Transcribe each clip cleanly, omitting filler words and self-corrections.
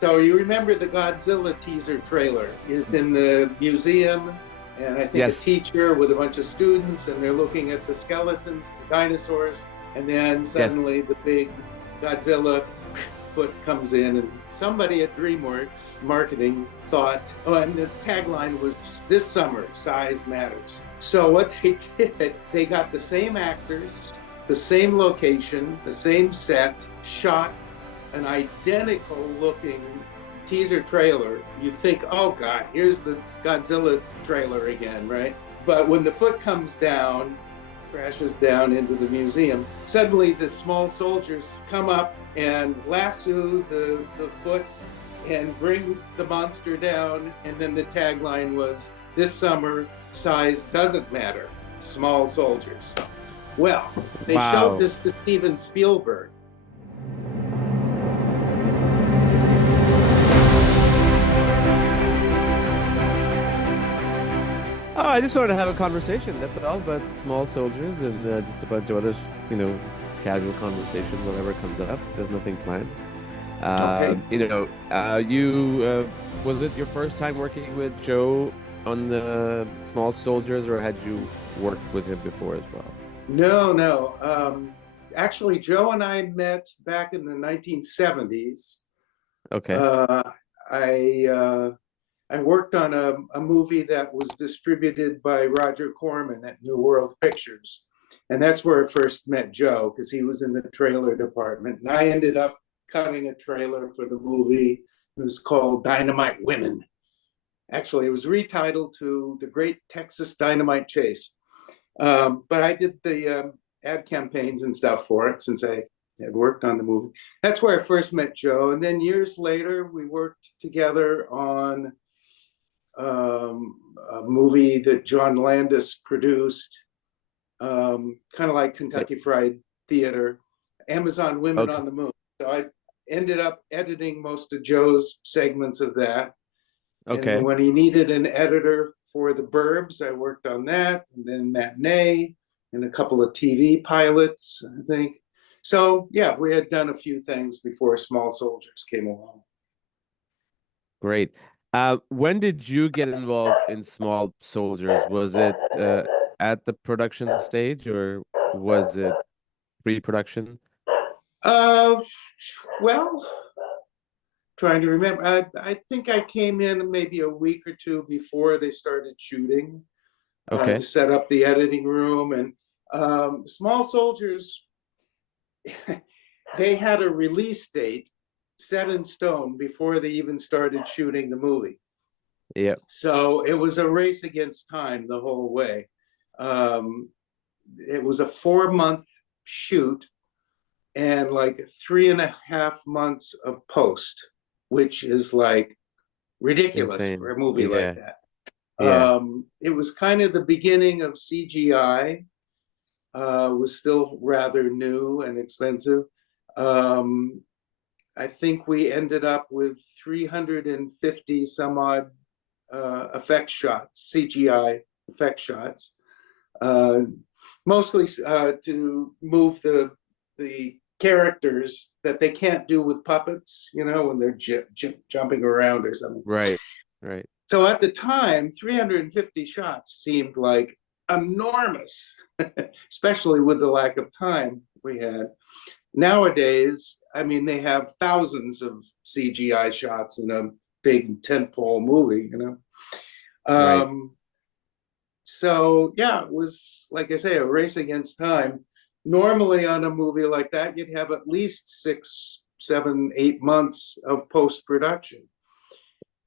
So you remember the Godzilla teaser trailer is in the museum, and I think a Yes, teacher with a bunch of students, and they're looking at the skeletons, the dinosaurs, and then yes. suddenly the big Godzilla foot comes in, and somebody at DreamWorks marketing thought, oh, and the tagline was this summer, size matters. So what they did, they got the same actors, the same location, the same set, shot an identical looking teaser trailer. You'd think, oh God, here's the Godzilla trailer again, right? But when the foot comes down, crashes down into the museum, suddenly the small soldiers come up and lasso the foot and bring the monster down. And then the tagline was, this summer, size doesn't matter, small soldiers. Well, they showed Wow. this to Steven Spielberg. Oh, I just wanted to have a conversation. That's all about small soldiers and just a bunch of other, you know, casual conversation, whatever comes up. There's nothing planned. Okay. Was it your first time working with Joe on the Small Soldiers, or had you worked with him before as well? No, no. Actually, Joe and I met back in the 1970s. Okay. Uh, I I worked on a movie that was distributed by Roger Corman at New World Pictures, and that's where I first met Joe because he was in the trailer department, and I ended up cutting a trailer for the movie. It was called Dynamite Women. Actually, it was retitled to The Great Texas Dynamite Chase. But I did the ad campaigns and stuff for it since I had worked on the movie. That's where I first met Joe. And then years later, we worked together on a movie that John Landis produced, kind of like Eh, Kentucky Fried Theater, Amazon Women Okay. on the Moon. So I ended up editing most of Joe's segments of that. And Okay. when he needed an editor for the Burbs, I worked on that, and then Matinee and a couple of TV pilots, I think. So yeah, we had done a few things before Small Soldiers came along. Great. When did you get involved in Small Soldiers? Was it at the production stage, or was it pre-production? Uh, well, trying to remember, I think I came in maybe a week or two before they started shooting to Okay. set up the editing room. And Small Soldiers, they had a release date set in stone before they even started shooting the movie. Yeah. So it was a race against time the whole way. Um, it was a 4 month shoot and like 3.5 months of post, which is like ridiculous for Insane. a movie like Yeah. that. Yeah. It was kind of the beginning of CGI. Was still rather new and expensive. Um, I think we ended up with 350 some odd effect shots, CGI effect shots, uh, mostly to move the characters that they can't do with puppets, when they're jumping around or something. Right. Right. So at the time, 350 shots seemed like enormous, especially with the lack of time we had. Nowadays, I mean, they have thousands of CGI shots in a big tentpole movie. Right. So yeah, it was like I say, a race against time. Normally on a movie like that, you'd have at least 6, 7, 8 months of post production.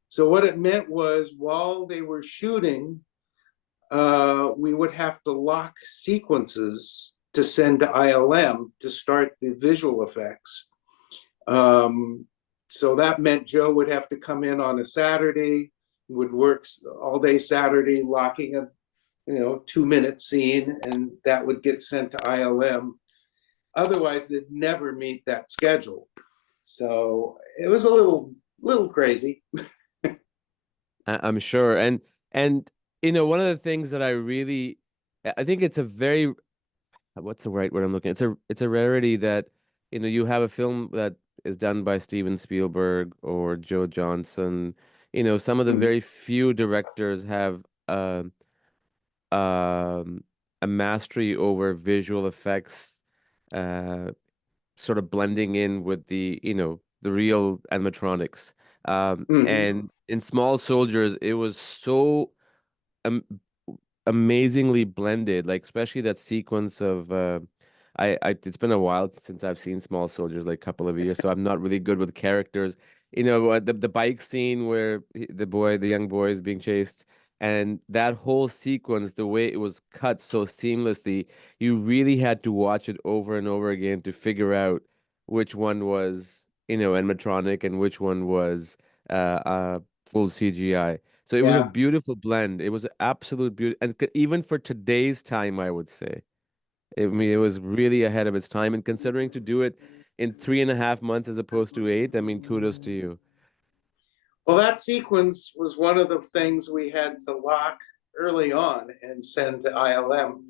So what it meant was while they were shooting, we would have to lock sequences to send to ILM to start the visual effects. So that meant Joe would have to come in on a Saturday, would work all day Saturday, locking a 2-minute scene, and that would get sent to ILM. Otherwise, they'd never meet that schedule. So it was a little crazy. I'm sure. And one of the things that I think it's a very, what's the right word I'm looking at? It's a rarity that, you have a film that is done by Steven Spielberg or Joe Johnson. Some of the Mhm. very few directors have um, a mastery over visual effects, uh, sort of blending in with the real animatronics. Mhm. And in Small Soldiers, it was so um, amazingly blended, like especially that sequence of it's been a while since I've seen Small Soldiers, like a couple of years, so I'm not really good with characters. The bike scene where the young boy is being chased, and that whole sequence, the way it was cut so seamlessly, you really had to watch it over and over again to figure out which one was, animatronic and which one was full CGI. So it was a Yeah. beautiful blend. It was an absolute beauty, and even for today's time, I would say. I mean, it was really ahead of its time, and considering to do it in 3.5 months as opposed to 8, I mean, kudos to you. Well, that sequence was one of the things we had to lock early on and send to ILM.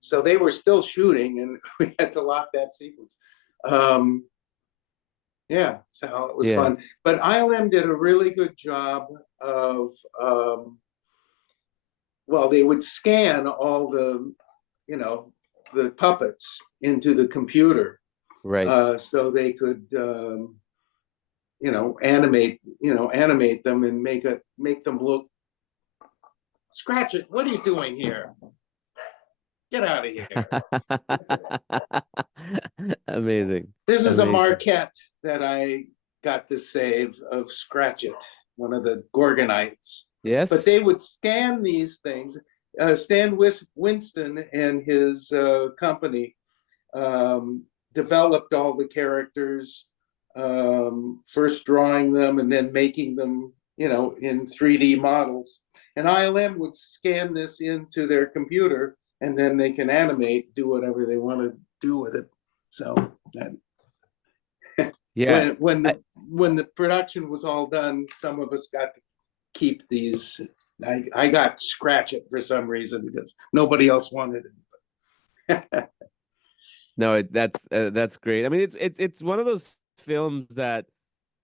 So they were still shooting, and we had to lock that sequence. Um, yeah, so it was Yeah, fun. But ILM did a really good job of, well, they would scan all you know, the puppets into the computer, right. so they could, animate them and make them look. Scratch it. What are you doing here? Get out of here. Amazing. This is a Amazing. marquette that I got to save of Scratch It, one of the Gorgonites. But they Yes. would scan these things. Stan Winston and his company um, developed all the characters, first drawing them and then making them, in 3D models. And ILM would scan this into their computer, and then they can animate, do whatever they want to do with it. So that, Yeah. when I, the production was all done, some of us got to keep these. I got Scratch It for some reason because nobody else wanted it. no, that's great. I mean, it's one of those films that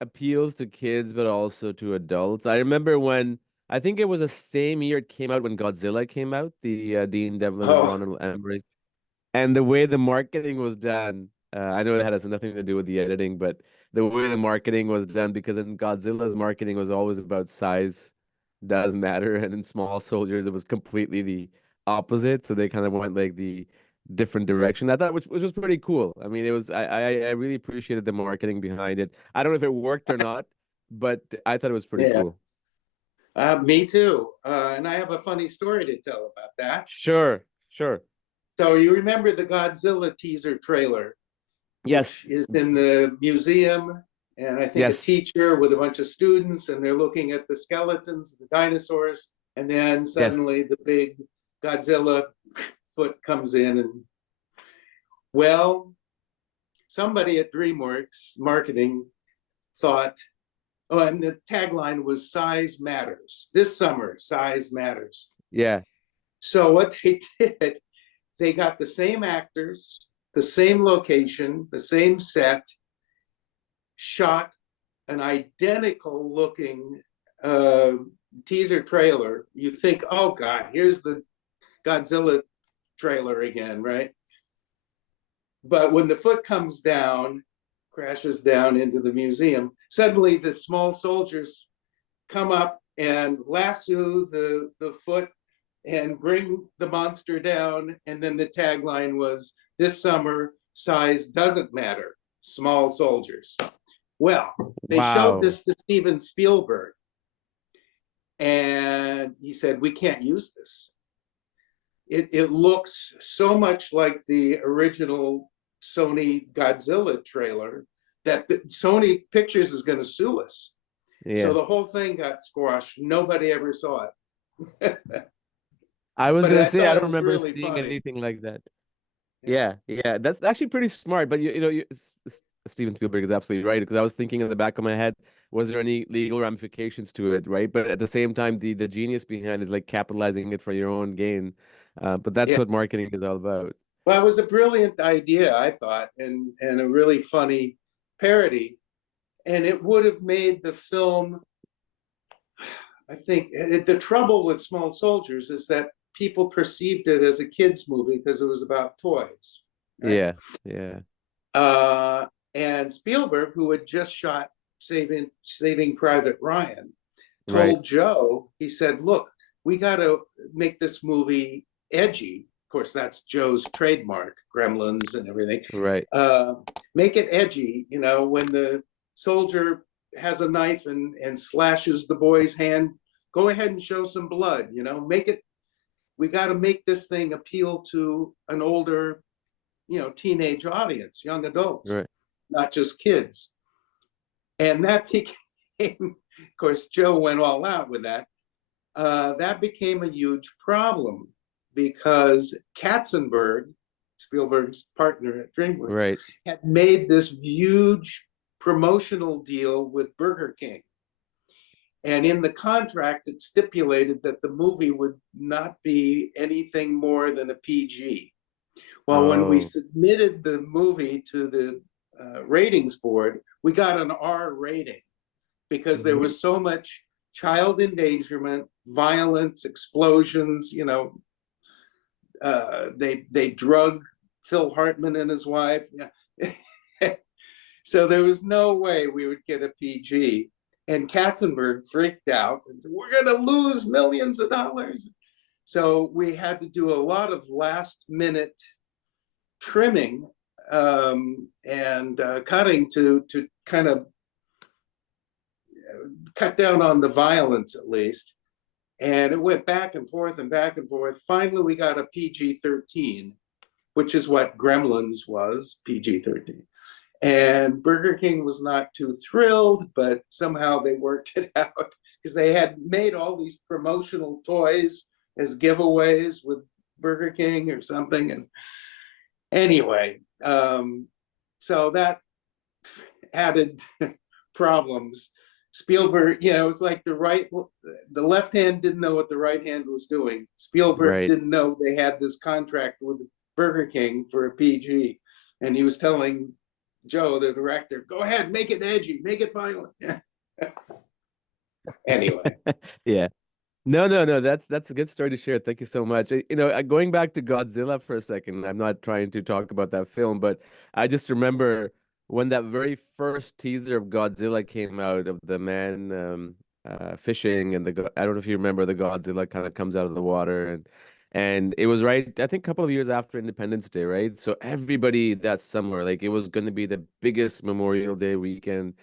appeals to kids but also to adults. I remember when I think it was the same year it came out when Godzilla came out, the Dean Devlin and Oh, Ronald Emmerich, and the way the marketing was done. I know it has nothing to do with the editing, but the way the marketing was done, because in Godzilla's marketing was always about size does matter, and in Small Soldiers it was completely the opposite. So they kind of went like the different direction. I thought, which was pretty cool. I mean, it was I really appreciated the marketing behind it. I don't know if it worked or not, but I thought it was pretty yeah. cool. Me too. And I have a funny story to tell about that. Sure, sure. So you remember the Godzilla teaser trailer, which Yes, is in the museum, and I think a yes, teacher with a bunch of students, and they're looking at the skeletons, the dinosaurs, and then yes. suddenly the big Godzilla foot comes in, and well, somebody at DreamWorks marketing thought, oh, and the tagline was "Size Matters." This summer, size matters. Yeah. So what they did, they got the same actors, the same location, the same set, shot an identical looking uh, teaser trailer. You think, oh God, here's the Godzilla trailer again, right? But when the foot comes down, crashes down into the museum, suddenly the small soldiers come up and lasso the foot and bring the monster down. And then the tagline was, this summer, size doesn't matter, small soldiers. Well, they showed Wow. this to Steven Spielberg, and he said, we can't use this. It looks so much like the original Sony Godzilla trailer that Sony Pictures is going to sue us. So Yeah. the whole thing got squashed. Nobody ever saw it. I was But gonna I say I thought it don't was remember really seeing funny. anything like that. Yeah. Yeah, yeah, that's actually pretty smart. But Steven Spielberg is absolutely right, because I was thinking in the back of my head, was there any legal ramifications to it, right? But at the same time, the genius behind is like capitalizing it for your own gain. But that's Yeah. what marketing is all about. Well, it was a brilliant idea, I thought, and a really funny parody. and it would have made the film. I think the trouble with Small Soldiers is that people perceived it as a kids movie because it was about toys, right? Yeah, yeah, Uh, and Spielberg, who had just shot Saving Private Ryan, right, told Joe, he said, "Look, we got to make this movie edgy." Of course, that's Joe's trademark, Gremlins and everything. right, Uh, Make it edgy, when the soldier has a knife and slashes the boy's hand, go ahead and show some blood, make it, we got to make this thing appeal to an older, teenage audience, young adults, right. not just kids. And that became, of course, Joe went all out with that. That became a huge problem because Katzenberg, Spielberg's partner at DreamWorks, Right. had made this huge promotional deal with Burger King. And in the contract, it stipulated that the movie would not be anything more than a PG. Well, when we Oh, submitted the movie to the ratings board, we got an R rating because there hmm, was so much child endangerment, violence, explosions. They drug Phil Hartman and his wife. Yeah. So there was no way we would get a PG. And Katzenberg freaked out and said, "We're going to lose millions of dollars." So we had to do a lot of last minute trimming and cutting to kind of cut down on the violence at least. And it went back and forth and back and forth. Finally, we got a PG-13, which is what Gremlins was, PG-13. And Burger King was not too thrilled, but somehow they worked it out because they had made all these promotional toys as giveaways with Burger King or something. And anyway, so that added problems. Spielberg, it was like the left hand didn't know what the right hand was doing. Spielberg right. didn't know they had this contract with Burger King for a PG. And he was telling Joe, the director, go ahead, make it edgy, make it violent. Anyway. Yeah. No, no, no. That's a good story to share. Thank you so much. Going back to Godzilla for a second, I'm not trying to talk about that film, but I just remember when that very first teaser of Godzilla came out of the man fishing and I don't know if you remember the Godzilla kind of comes out of the water and it was right, I think a couple of years after Independence Day, right? So everybody that summer, like it was going to be the biggest Memorial Day weekend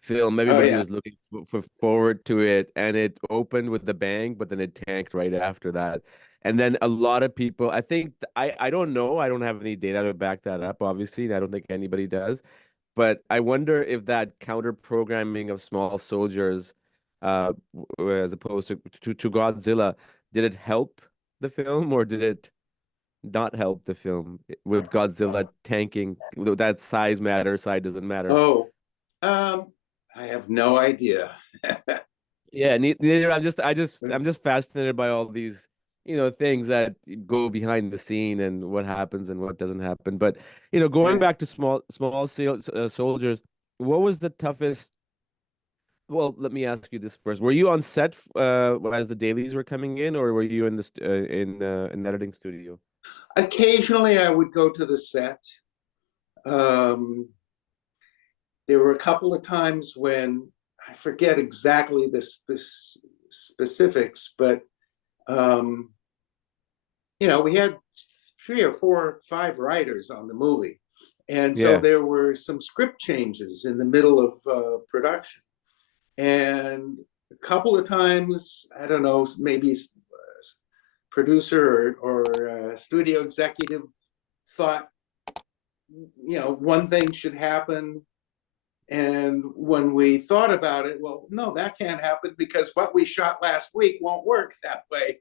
film. Oh Everybody yeah. was looking forward to it, and it opened with the bang, but then it tanked right after that. And then a lot of people, I think, I don't know, I don't have any data to back that up, obviously, and I don't think anybody does. But I wonder if that counter programming of Small Soldiers, as opposed to Godzilla, did it help the film or did it not help the film with Godzilla tanking? That size matters, size doesn't matter. Oh, I have no idea. Yeah, neither. I'm just fascinated by all these, things that go behind the scene and what happens and what doesn't happen. But, going Yeah. back to soldiers, what was the toughest? Well, let me ask you this first. Were you on set as the dailies were coming in, or were you in in an editing studio? Occasionally, I would go to the set. Um, there were a couple of times when I forget exactly the specifics, but um, we had 3 or 4 or 5 writers on the movie, and so Yeah, there were some script changes in the middle of production, and a couple of times, I don't know, maybe producer or studio executive thought one thing should happen. And when we thought about it, well, no, that can't happen because what we shot last week won't work that way.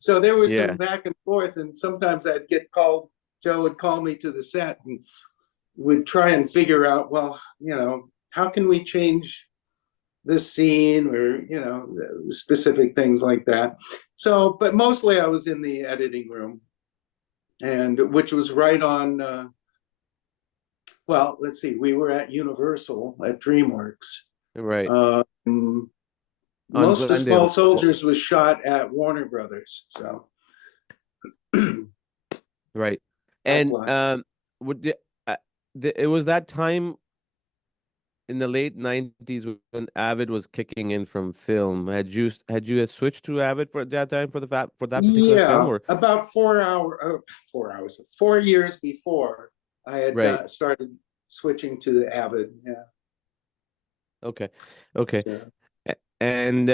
So there was some yeah, back and forth, and sometimes I'd get called. Joe would call me to the set and would try and figure out, well, how can we change this scene or specific things like that. So, but mostly I was in the editing room, and which was right on Well, let's see. We were at Universal at DreamWorks. Right. Um, On most of Small Glendale. Soldiers was shot at Warner Brothers. So Right. back And lot. would it was that time in the late 90s when Avid was kicking in from film. Had you switched to Avid for that time for for that particular film Yeah, or about 4 hours, 4 years before I had right. started switching to the Avid. Yeah. Okay. Okay. So, And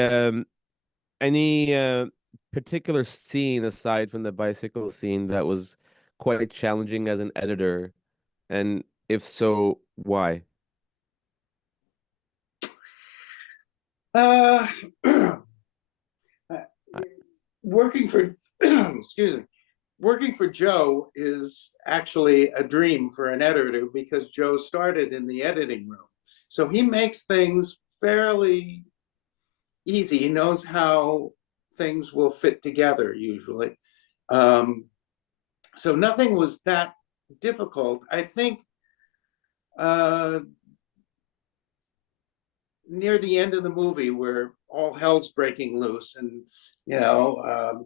any particular scene aside from the bicycle scene that was quite challenging as an editor, and if so, why? uh, I- working for, excuse me, working for Joe is actually a dream for an editor because Joe started in the editing room. So he makes things fairly easy. He knows how things will fit together usually. Um, so nothing was that difficult. I think uh, near the end of the movie where all hell's breaking loose and, you know,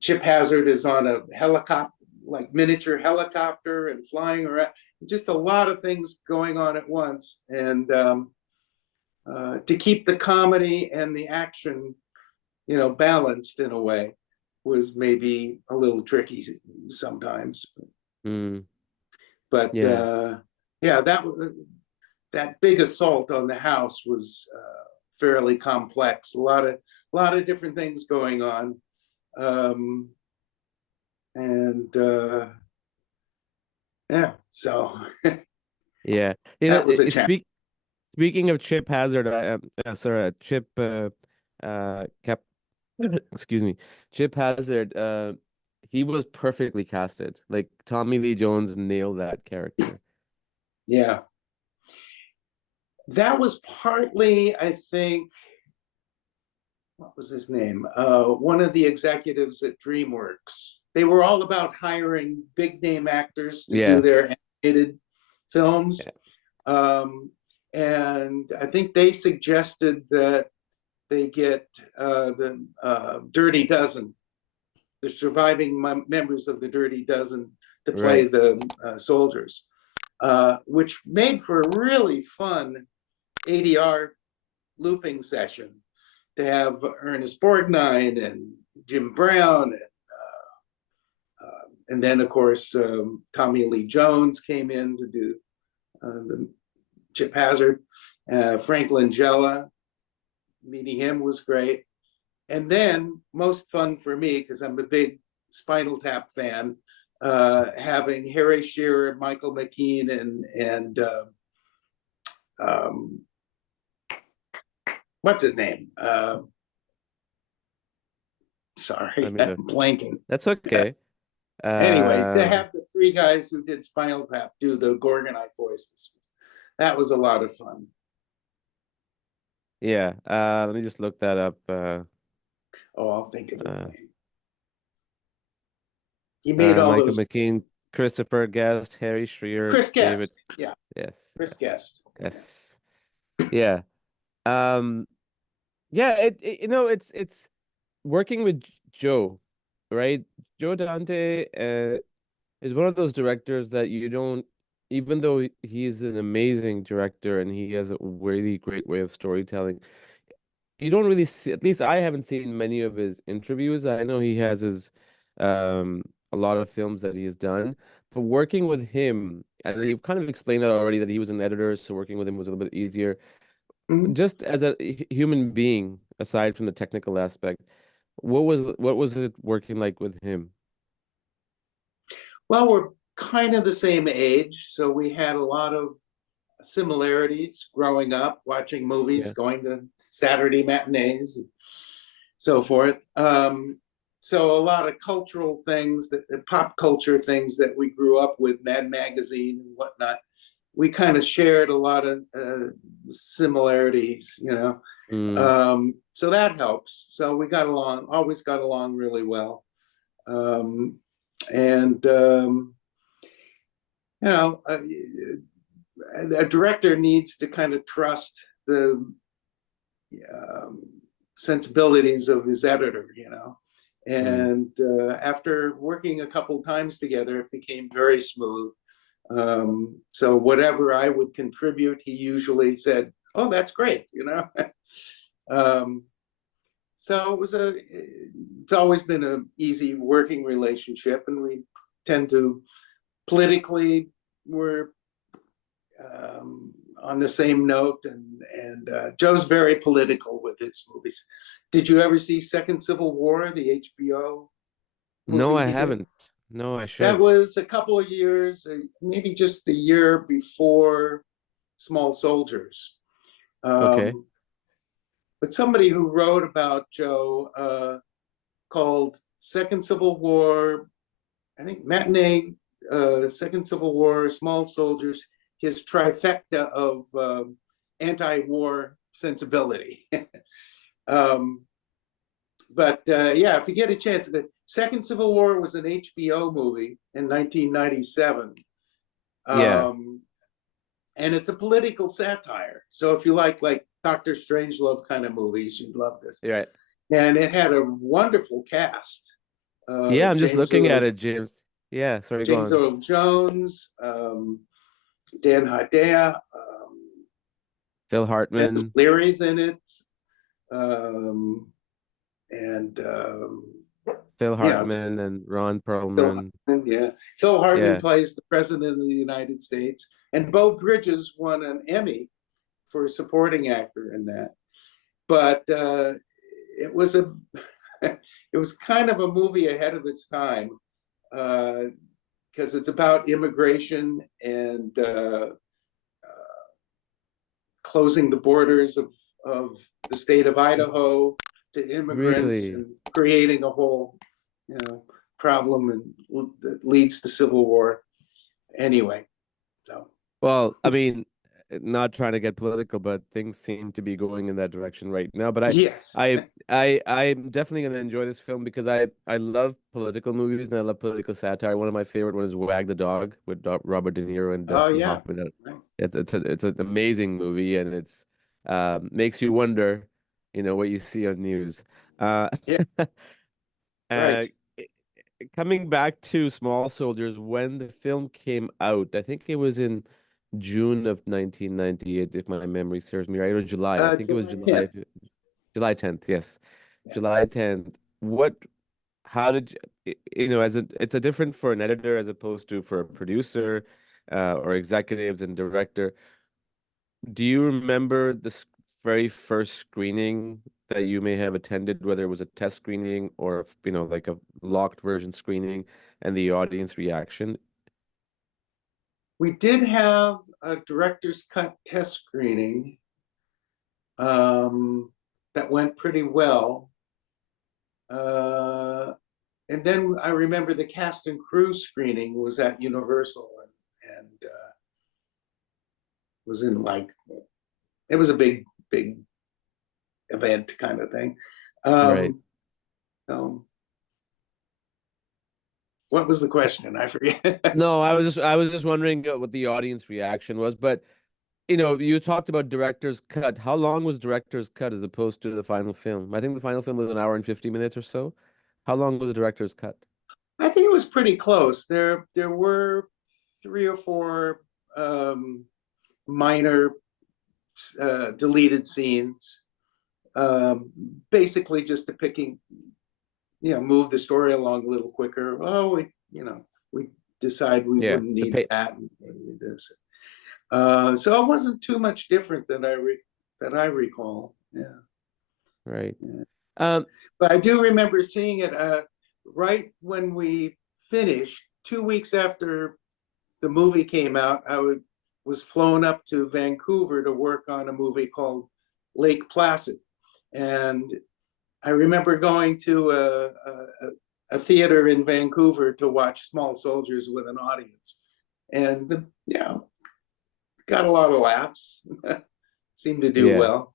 Chip Hazard is on a helicopter, like miniature helicopter and flying around. Just a lot of things going on at once. And to keep the comedy and the action, balanced in a way was maybe a little tricky sometimes. Mm, But yeah. yeah, that big assault on the house was fairly complex. A lot of different things going on. Um, and yeah, so Yeah. that was a challenge. Speaking of Chip Hazard, sorry, Chip Cap excuse me, Chip Hazard, he was perfectly casted. Like Tommy Lee Jones nailed that character. Yeah, that was partly, I think, what was his name? One of the executives at DreamWorks. They were all about hiring big name actors to do Yeah. their animated films. Yeah. Um, and I think they suggested that they get the Dirty Dozen, the surviving members of the Dirty Dozen, to play Right. the soldiers, which made for a really fun ADR looping session to have Ernest Borgnine and Jim Brown, and then of course Tommy Lee Jones came in to do the Chip Hazard. Frank Langella, meeting him was great. And then most fun for me, because I'm a big Spinal Tap fan, having Harry Shearer, Michael McKean, and um, what's his name? Let Sorry, me I'm look. blanking. That's okay. Anyway, to Um, have the three guys who did Spinal Tap do the Gorgonite voices, that was a lot of fun. yeah. Let me just look that up. Oh, I'll think of his Uh, name. He made all Michael those. McKean, Christopher Guest, Harry Shearer, Chris David. Guest, yeah, Yes. Chris Guest. Yeah. Yes. Yeah. Um, yeah, it's working with Joe, right? Joe Dante is one of those directors that you don't, even though he's an amazing director and he has a really great way of storytelling, you don't really see, at least I haven't seen many of his interviews. I know he has his um a lot of films that he has done, but working with him, and you've kind of explained that already that he was an editor, so working with him was a little bit easier. Mhm. Just as a human being, aside from the technical aspect, what was it working like with him? Well, we're kind of the same age, so we had a lot of similarities growing up, watching movies, Yeah. going to Saturday matinees, and so forth. So a lot of cultural things, pop culture things that we grew up with, Mad Magazine and whatnot. We kind of shared a lot of similarities. Mm, So that helps. So we got along, always got along really well. Um, and you know, a director needs to kind of trust the sensibilities of his editor, you know. Mm. And after working a couple times together, it became very smooth. So whatever I would contribute, he usually said, "Oh, that's great," you know. So it's always been an easy working relationship, and we tend to politically we're on the same note, and Joe's very political with his movies. Did you ever see Second Civil War, the HBO No, movie I he did? haven't. No, I That should. was a couple of years, maybe just a year before Small Soldiers. Okay. Um, but somebody who wrote about Joe called Second Civil War, I think Matinee, Second Civil War, Small Soldiers, his trifecta of anti-war sensibility. um, but yeah, if you get a chance, the Second Civil War was an HBO movie in 1997. Yeah. And it's a political satire. So if you like Doctor Strangelove kind of movies, you'd love this. You're right. And it had a wonderful cast. Yeah, I'm just James looking at Earl it, James. Yeah, sorry, go James on. Earl Jones, Dan Hedaya, Phil Dennis Hartman. Leary's in it, um, and Phil yeah, Hartman and Ron Phil Perlman. Hartman, yeah, Phil Hartman Yeah. plays the president of the United States, and Beau Bridges won an Emmy for supporting actor in that. But it was a it was kind of a movie ahead of its time because it's about immigration and closing the borders of the state of Idaho to immigrants Really? and creating a whole, you know, problem and that leads to civil war. Anyway, so Well, I mean, not trying to get political, but things seem to be going in that direction right now. But yes, I'm definitely gonna enjoy this film because I love political movies and I love political satire. One of my favorite ones is Wag the Dog with Robert De Niro and oh Dustin yeah, Hoffman. right. It's an amazing movie and it's makes you wonder, what you see on news. Uh, Yeah, uh, right. coming back to Small Soldiers, when the film came out, I think it was in June of 1998, if my memory serves me right, or July. I think it was July 10th. July 10th. Yes, Yeah. July 10th. How did as it's a different for an editor as opposed to for a producer, or executives and director. Do you remember this very first screening that you may have attended, whether it was a test screening or, like a locked version screening and the audience reaction? We did have a director's cut test screening um, that went pretty well. Uh, and then I remember the cast and crew screening was at Universal and was in it was a big event kind of thing. Right. Um, so what was the question? I forget. No, I was just wondering what the audience reaction was, but you talked about director's cut. How long was director's cut as opposed to the final film? I think the final film was an hour and 50 minutes or so. How long was the director's cut? I think it was pretty close. There were three or four minor deleted scenes, basically just depicting, move the story along a little quicker. Oh, we decide we Yeah, wouldn't the need pay. that and we need this. So it wasn't too much different that I recall. Yeah, Right. yeah. Um, But I do remember seeing it right when we finished. 2 weeks after the movie came out, was flown up to Vancouver to work on a movie called Lake Placid, and I remember going to a theater in Vancouver to watch Small Soldiers with an audience, and got a lot of laughs. Seemed to do yeah. well.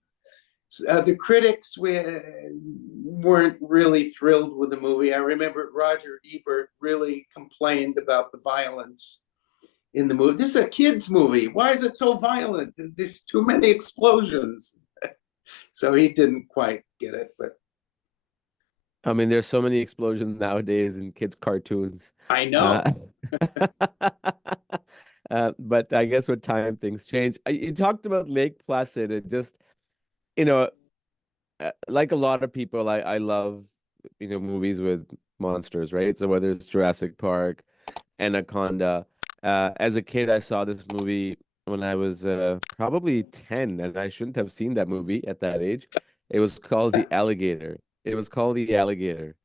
The critics weren't really thrilled with the movie. I remember Roger Ebert really complained about the violence in the movie. This is a kid's movie. Why is it so violent? There's too many explosions. So he didn't quite get it, but I mean, there's so many explosions nowadays in kids' cartoons. I know. Uh, but I guess with time things change. You talked about Lake Placid. It just, you know, like a lot of people, I love, movies with monsters, right? So whether it's Jurassic Park, Anaconda. As a kid, I saw this movie when I was probably 10, and I shouldn't have seen that movie at that age. It was called The Alligator. It was called The Alligator.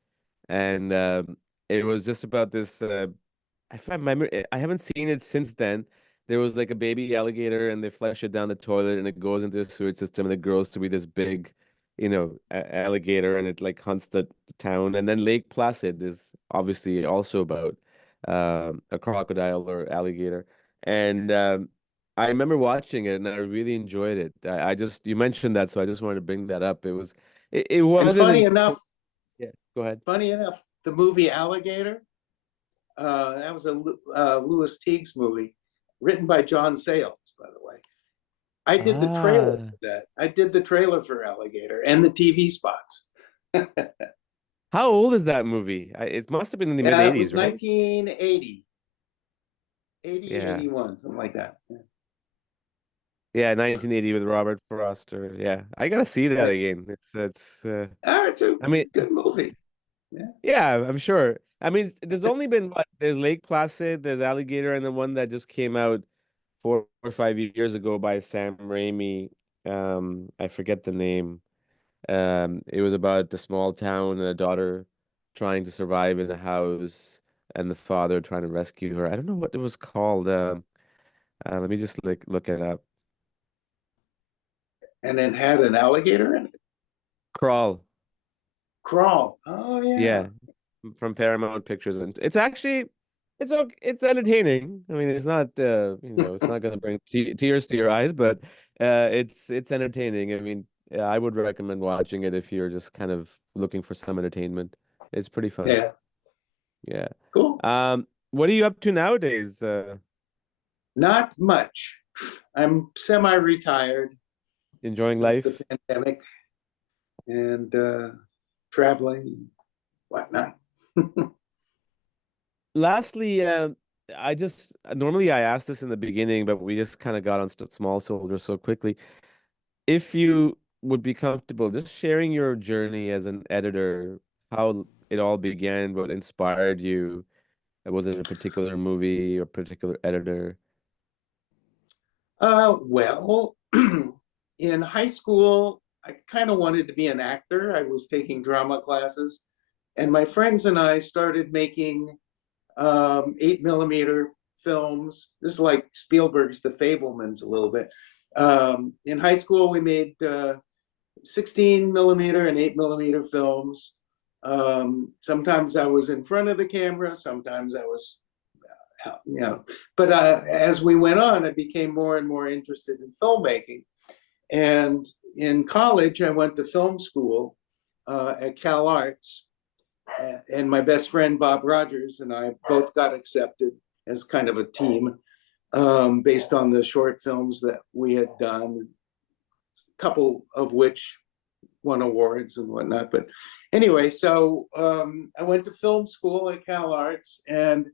And it was just about this. If I remember, I haven't seen it since then. There was like a baby alligator, and they flush it down the toilet, and it goes into the sewage system, and it grows to be this big, alligator, and it like hunts the town. And then Lake Placid is obviously also about a crocodile or alligator. And I remember watching it, and I really enjoyed it. I just you mentioned that, so I just wanted to bring that up. It And wasn't yeah. Go ahead. funny enough, the movie Alligator, that was a Louis Teague's movie, written by John Sayles, by the way. I did the trailer Ah. for that. I did the trailer for Alligator and the TV spots. How old is that movie? It must have been in the mid It was 80s, right? 1980, 80, Yeah. 81, something like that. Yeah, 1980 with Robert Foster. Yeah. I gotta see that Yeah. again. It's a I mean, good movie. Yeah. yeah, I'm sure. I mean, there's only been what? There's Lake Placid, there's Alligator, and the one that just came out 4 or 5 years ago by Sam Raimi. I forget the name. It was about a small town and a daughter trying to survive in a house and the father trying to rescue her. I don't know what it was called. Let me just look it up. And it had an alligator in it. Crawl. Crawl. Oh, yeah. Yeah, from Paramount Pictures, and it's actually it's entertaining. I mean, it's not it's not going to bring tears to your eyes, but it's entertaining. I mean, yeah, I would recommend watching it if you're just kind of looking for some entertainment. It's pretty fun. Yeah. Yeah. Cool. What are you up to nowadays? Not much. I'm semi-retired Enjoying since the life? pandemic and traveling and whatnot. Lastly, I just normally I ask this in the beginning, but we just kind of got on Small Soldiers so quickly. If you would be comfortable just sharing your journey as an editor, how it all began, what inspired you, was it a particular movie or particular editor? Well, in high school, I kind of wanted to be an actor. I was taking drama classes, and my friends and I started making 8 millimeter films. This is like Spielberg's The Fablemans a little bit. In high school, we made 16 millimeter and 8 millimeter films. Sometimes I was in front of the camera, sometimes I was, but as we went on, I became more and more interested in filmmaking. And in college, I went to film school at Cal Arts, and my best friend Bob Rogers and I both got accepted as kind of a team based on the short films that we had done, a couple of which won awards and whatnot. But anyway, so I went to film school at Cal Arts, and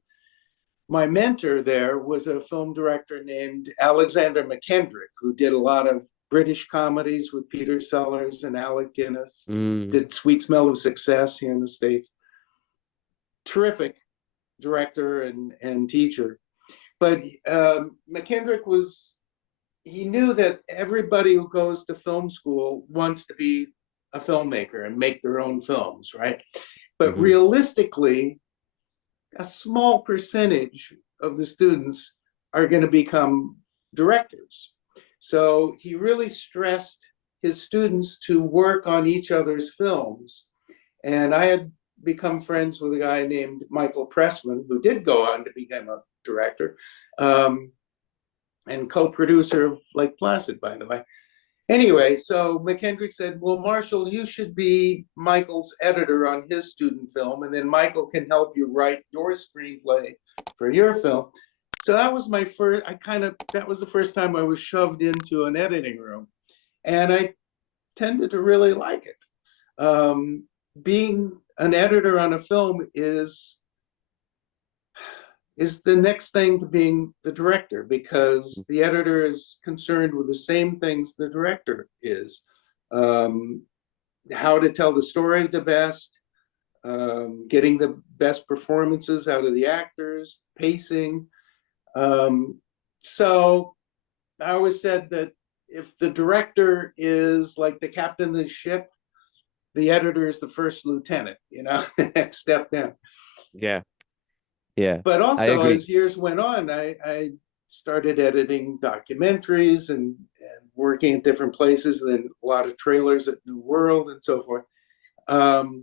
my mentor there was a film director named Alexander McKendrick, who did a lot of British comedies with Peter Sellers and Alec Guinness, Mm. did Sweet Smell of Success here in the States. Terrific director and teacher. But McKendrick he knew that everybody who goes to film school wants to be a filmmaker and make their own films, right? But Hmm. realistically, a small percentage of the students are going to become directors. So he really stressed his students to work on each other's films. And I had become friends with a guy named Michael Pressman, who did go on to become a director and co-producer of Lake Placid, by the way. Anyway, so McKendrick said, well, Marshall, you should be Michael's editor on his student film, and then Michael can help you write your screenplay for your film. So that was my first, that was the first time I was shoved into an editing room. And I tended to really like it. Being an editor on a film is the next thing to being the director, because the editor is concerned with the same things the director is. How to tell the story the best, getting the best performances out of the actors, pacing. So I always said that if the director is like the captain of the ship, the editor is the first lieutenant, the next step down. Yeah. Yeah. But I also, agree. as years went on, I started editing documentaries and working at different places, and a lot of trailers at New World and so forth. The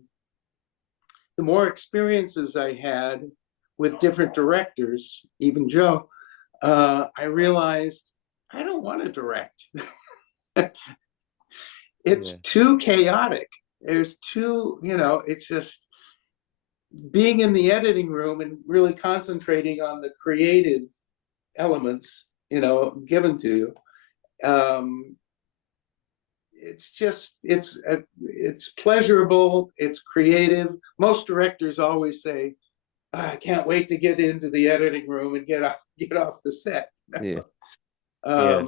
more experiences I had with different directors, even Joe, I realized I don't want to direct. It's too chaotic. There's too, it's just being in the editing room and really concentrating on the creative elements, given to you. It's just, it's pleasurable, it's creative. Most directors always say, I can't wait to get into the editing room and get off the set. Yeah. Yeah.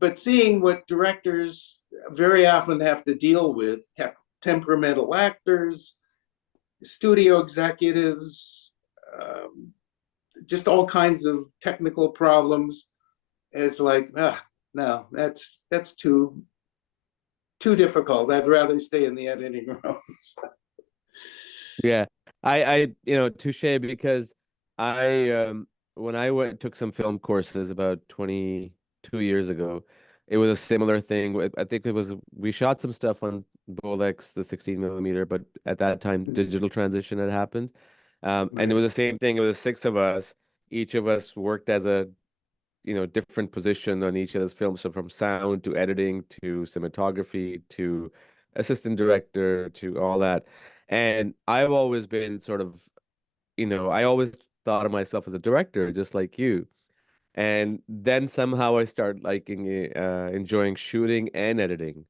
But seeing what directors very often have to deal with, temperamental actors, studio executives, just all kinds of technical problems, it's like, no, that's too difficult. I'd rather stay in the editing rooms. Yeah. Touche, because I when I took some film courses about 22 years ago, it was a similar thing. I think we shot some stuff on Bolex, the 16 millimeter, but at that time digital transition had happened. And it was the same thing. It was six of us. Each of us worked as a different position on each of those films. So from sound to editing to cinematography to assistant director to all that. And I've always been sort of, I always thought of myself as a director, just like you. And then somehow I started liking enjoying shooting and editing.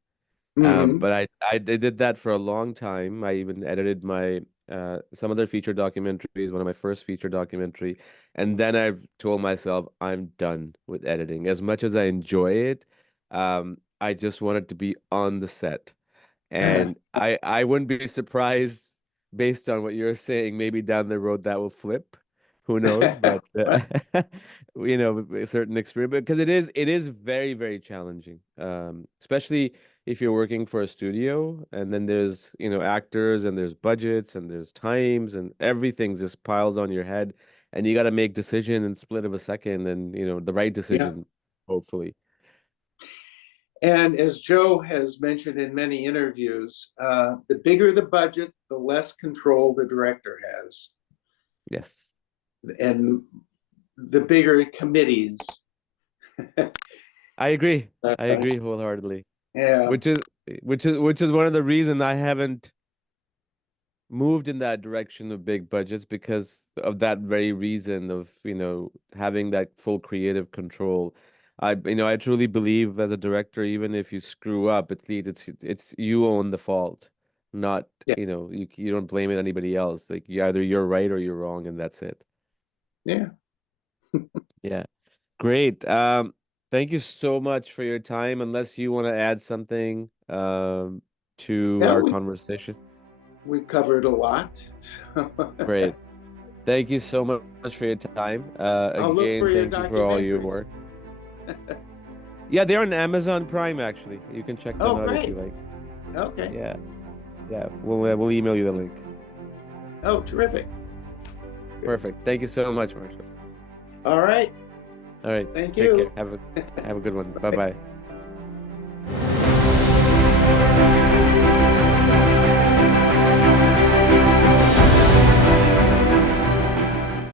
Mm-hmm. But I did that for a long time. I even edited my some other feature documentaries, one of my first feature documentary, and then I told myself I'm done with editing. As much as I enjoy it, I just wanted to be on the set. And I wouldn't be surprised based on what you're saying, maybe down the road that will flip. Who knows? But with a certain experience, because it is very, very challenging. Especially if you're working for a studio and then there's, actors and there's budgets and there's times and everything just piles on your head and you got to make decision in split of a second and, the right Yeah. decision, hopefully. And as Joe has mentioned in many interviews, the bigger the budget, the less control the director has, Yes. and the bigger committees. I agree. I agree wholeheartedly. Yeah, Which is one of the reasons I haven't moved in that direction of big budgets, because of that very reason of, having that full creative control. I truly believe as a director, even if you screw up, at least it's you own the fault, not, yeah, you don't blame it anybody else. Like either you're right or you're wrong, and that's it. yeah. Yeah. Great. Thank you so much for your time. Unless you want to add something to Yeah, our conversation. we covered a lot. Great. Thank you so much for your time. I'll look for Again, your thank you for all your documentaries. work. Yeah, they're on Amazon Prime, actually. You can check them Oh, out if great. you like. Okay. Yeah. Yeah. We'll email you the link. Oh, terrific. Perfect. Thank you so much, Marshall. All right. All right. Thank Take you. care. Have a good one. Bye bye.